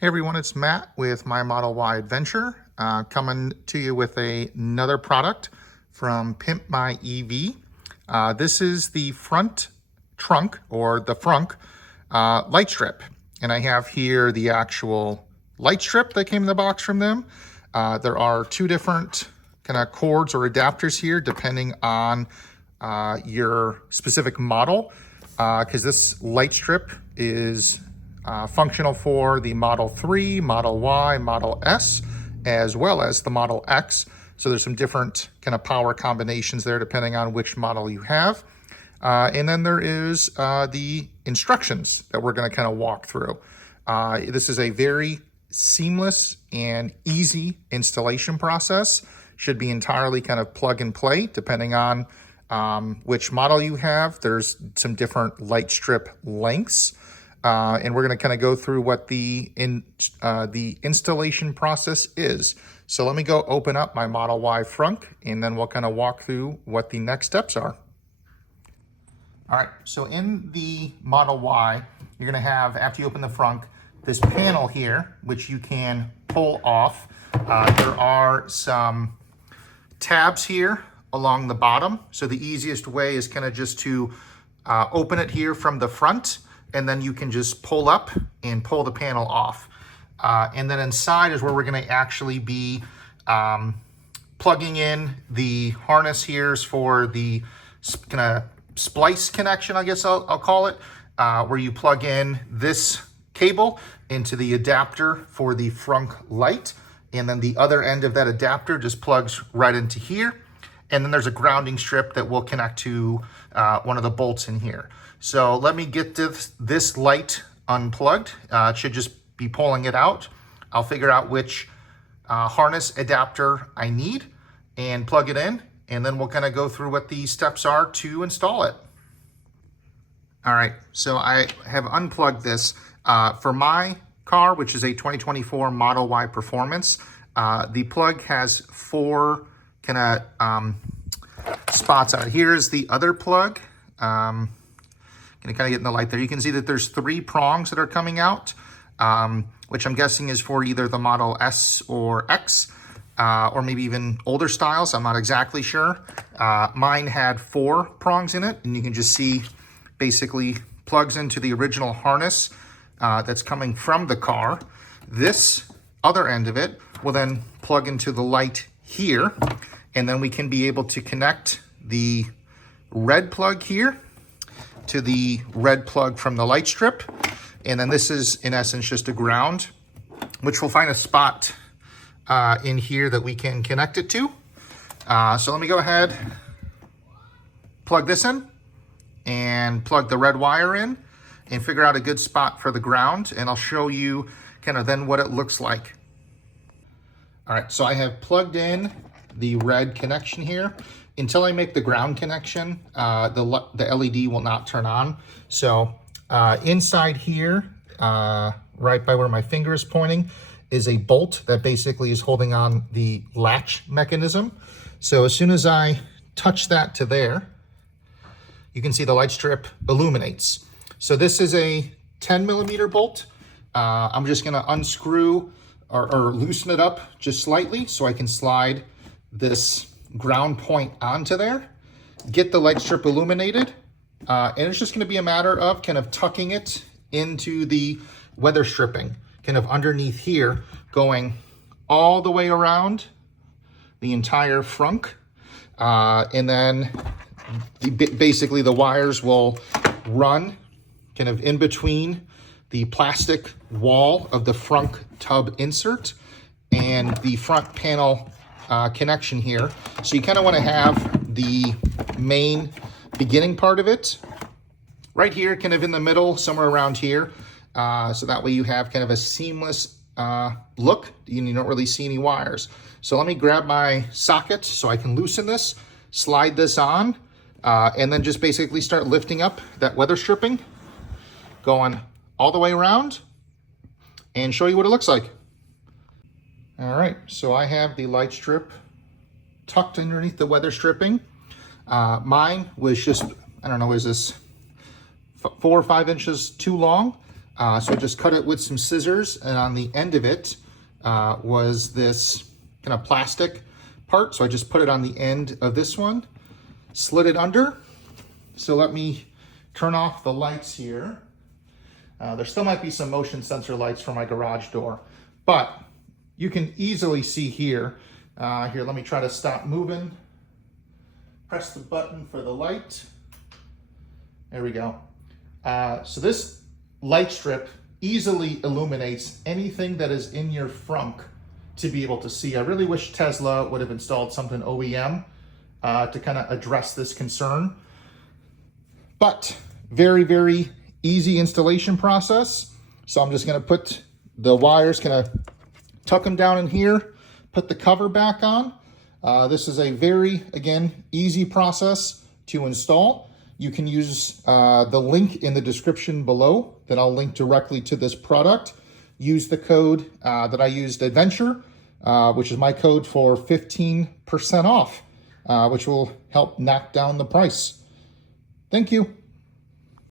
Hey everyone, it's Matt with my Model Y Adventure, coming to you with another product from Pimp My EV. This is the front trunk, or the Frunk light strip. And I have here the actual light strip that came in the box from them. There are two different kind of cords or adapters here depending on your specific model, because this light strip is functional for the Model 3, Model Y, Model S, as well as the Model X. So there's some different kind of power combinations there depending on which model you have. And then there is the instructions that we're going to kind of walk through. This is a very seamless and easy installation process. Should be entirely kind of plug and play depending on which model you have. There's some different light strip lengths. And we're going to kind of go through what the installation process is. So let me go open up my Model Y Frunk, and then we'll kind of walk through what the next steps are. All right, so in the Model Y, you're going to have, after you open the Frunk, this panel here, which you can pull off. There are some tabs here along the bottom. So the easiest way is kind of just to open it here from the front, and then you can just pull up and pull the panel off. And then inside is where we're gonna actually be plugging in the harness here for the kind of splice connection, I guess I'll call it, where you plug in this cable into the adapter for the Frunk light. And then the other end of that adapter just plugs right into here. And then there's a grounding strip that will connect to one of the bolts in here. So let me get this light unplugged. It should just be pulling it out. I'll figure out which harness adapter I need and plug it in, and then we'll kind of go through what the steps are to install it. All right, so I have unplugged this. For my car, which is a 2024 Model Y Performance, the plug has four kind of spots on it. Here's the other plug. Gonna kind of get in the light there. You can see that there's three prongs that are coming out, which I'm guessing is for either the Model S or X, or maybe even older styles. I'm not exactly sure. Mine had four prongs in it, and you can just see basically plugs into the original harness that's coming from the car. This other end of it will then plug into the light here, and then we can be able to connect the red plug here to the red plug from the light strip. And then this is in essence just a ground, which we'll find a spot in here that we can connect it to. So let me go ahead, plug this in and plug the red wire in and figure out a good spot for the ground. And I'll show you kind of then what it looks like. All right, so I have plugged in the red connection here. Until I make the ground connection, the LED will not turn on. So inside here, right by where my finger is pointing, is a bolt that basically is holding on the latch mechanism. So as soon as I touch that to there, you can see the light strip illuminates. So this is a 10mm bolt. I'm just gonna unscrew or loosen it up just slightly so I can slide this ground point onto there, get the light strip illuminated, and it's just going to be a matter of kind of tucking it into the weather stripping, kind of underneath here, going all the way around the entire frunk, and then basically the wires will run kind of in between the plastic wall of the frunk tub insert and the front panel connection here. So you kind of want to have the main beginning part of it right here, kind of in the middle, somewhere around here. So that way you have kind of a seamless look. You don't really see any wires. So let me grab my socket so I can loosen this, slide this on, and then just basically start lifting up that weather stripping, going all the way around, and show you what it looks like. All right, so I have the light strip tucked underneath the weather stripping. Mine was just, I don't know, is this 4 or 5 inches too long? So I just cut it with some scissors, and on the end of it was this kind of plastic part. So I just put it on the end of this one, slid it under. So let me turn off the lights here. There still might be some motion sensor lights for my garage door, but you can easily see here. Here, let me try to stop moving. Press the button for the light. There we go. So this light strip easily illuminates anything that is in your Frunk to be able to see. I really wish Tesla would have installed something OEM to kind of address this concern. But very, very easy installation process. So I'm just gonna put the wires, kind of tuck them down in here, put the cover back on. This is a very, again, easy process to install. You can use the link in the description below that I'll link directly to this product. Use the code that I used, Adventure, which is my code for 15% off, which will help knock down the price. Thank you.